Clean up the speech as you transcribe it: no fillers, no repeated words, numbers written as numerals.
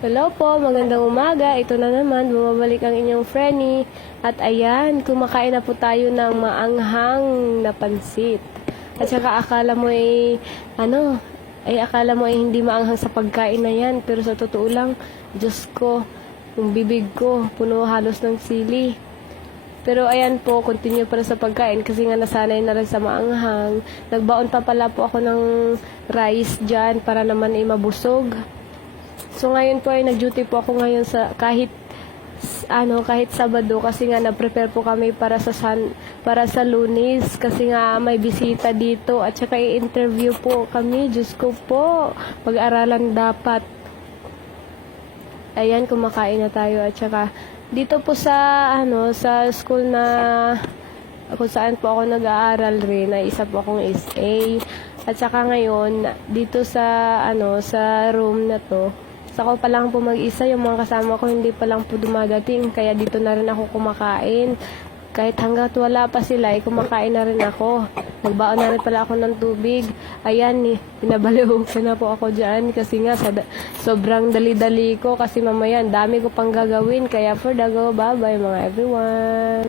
Hello po, magandang umaga. Ito na naman, bumabalik ang inyong Frenny. At ayan, kumakain na po tayo ng maanghang na pansit. At saka akala mo ay hindi maanghang sa pagkain na yan. Pero sa totoo lang, Diyos ko, yung bibig ko, puno halos ng sili. Pero ayan po, continue pa rin sa pagkain kasi nga nasanay na rin sa maanghang. Nagbaon pa pala po ako ng rice dyan para naman ay mabusog. So ngayon po ay nag-duty po ako ngayon sa kahit Sabado kasi nga na-prepare po kami para sa Lunes kasi nga may bisita dito at saka i-interview po kami. Diyos ko po, pag-aralan dapat. Ayan, kumakain na tayo at saka dito po sa school na kung saan po ako nag-aaral rin, na isa po akong SA. At saka ngayon dito sa room na to, ako pa lang po mag-isa, yung mga kasama ko hindi pa lang po dumadating, kaya dito na rin ako kumakain. Kahit hanggat wala pa sila, kumakain na rin ako. Nagbaon na rin pala ako ng tubig. Ayan, pinabaliwag na po ako dyan kasi nga sobrang dali-dali ko kasi mamaya dami ko pang gagawin. Kaya for the go, bye-bye mga everyone.